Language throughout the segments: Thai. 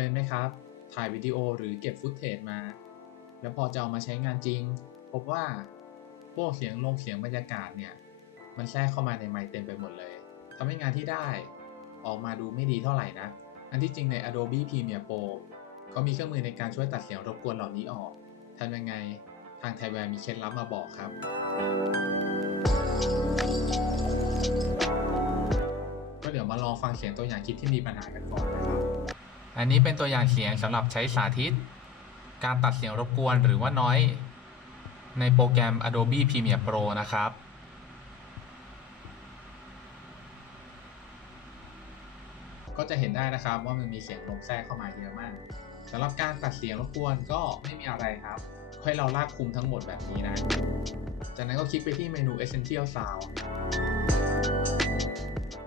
เคยไหมครับถ่ายวิดีโอหรือเก็บฟุตเทจมาแล้วพอจะเอามาใช้งานจริงพบว่าพวกเสียงบรรยากาศเนี่ยมันแทรกเข้ามาในไมค์เต็มไปหมดเลยทำให้งานที่ได้ออกมาดูไม่ดีเท่าไหร่นะอันที่จริงใน Adobe Premiere Pro เขามีเครื่องมือในการช่วยตัดเสียงรบกวนเหล่านี้ออกทำยังไงทางไทยแวร์มีเคล็ดลับมาบอกครับก็เดี๋ยวมาลองฟังเสียงตัวอย่างคลิปที่มีปัญหากันก่อนนะครับอันนี้เป็นตัวอย่างเสียงสำหรับใช้สาธิตการตัดเสียงรบกวนหรือว่า noise ในโปรแกรม Adobe Premiere Pro นะครับก็จะเห็นได้นะครับว่ามันมีเสียงลมแทรกเข้ามาเยอะมากสำหรับการตัดเสียงรบกวนก็ไม่มีอะไรครับให้เราลากคุมทั้งหมดแบบนี้นะจากนั้นก็คลิกไปที่เมนู Essential Sound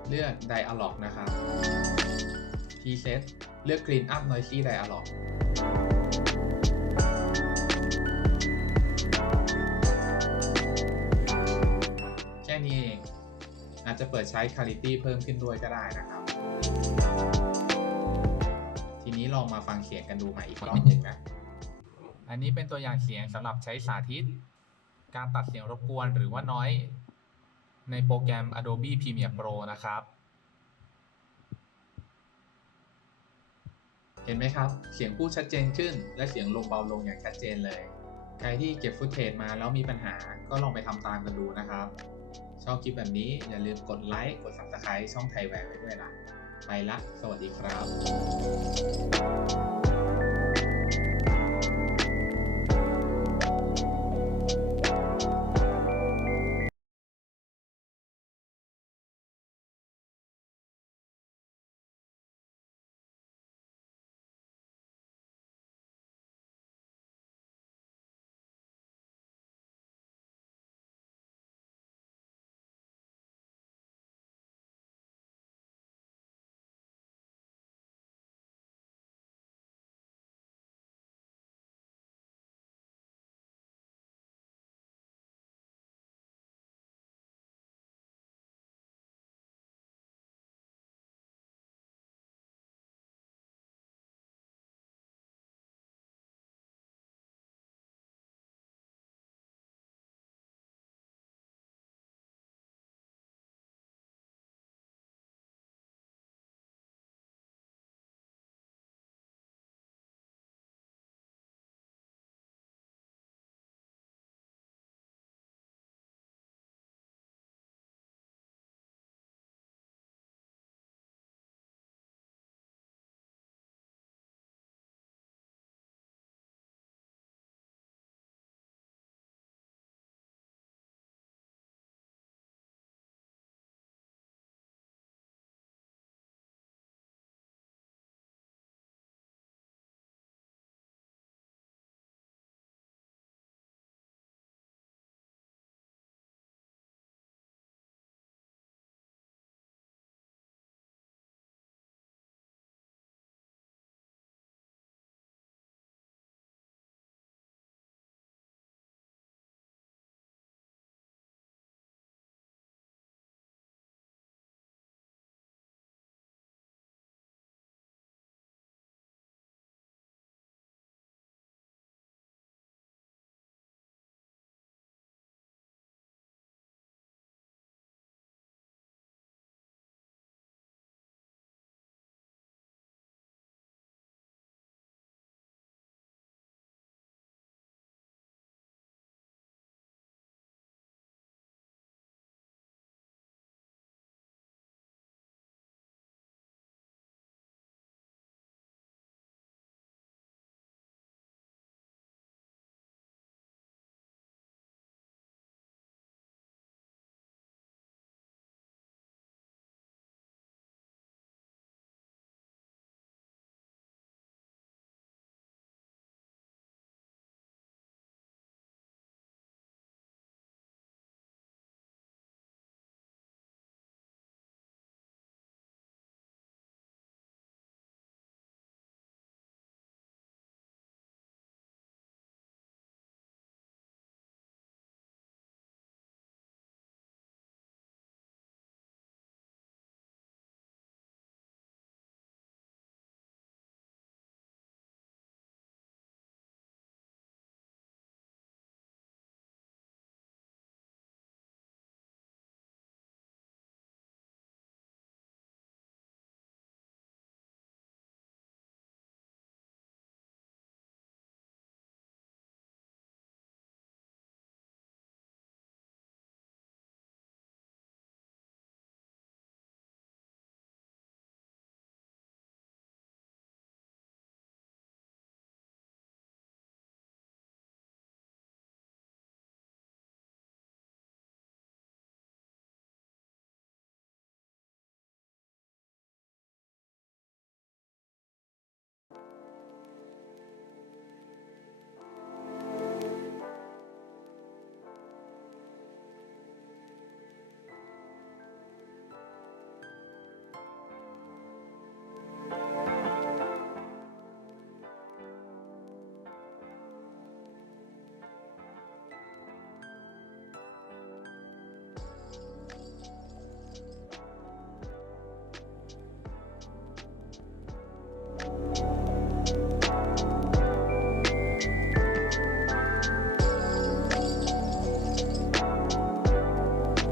เลือก Dialog นะครับ Preset เลือก Clean Up Noisy Dialog แค่นี้เองอาจจะเปิดใช้ Quality เพิ่มขึ้นด้วยก็ได้นะครับทีนี้ลองมาฟังเสียงกันดูใหม่อีกรอบหนึ่งนะอันนี้เป็นตัวอย่างเสียงสำหรับใช้สาธิตการตัดเสียงรบกวนหรือว่า noise ในโปรแกรม Adobe Premiere Pro นะครับเห็นไหมครับเสียงพูดชัดเจนขึ้นและเสียงลงเบาลงอย่างชัดเจนเลยใครที่เก็บฟุตเทจมาแล้วมีปัญหาก็ลองไปทำตามกันดูนะครับชอบคลิปแบบนี้อย่าลืมกดไลค์กด Subscribe ช่องไทยแวร์ไว้ด้วยนะไปละสวัสดีครับ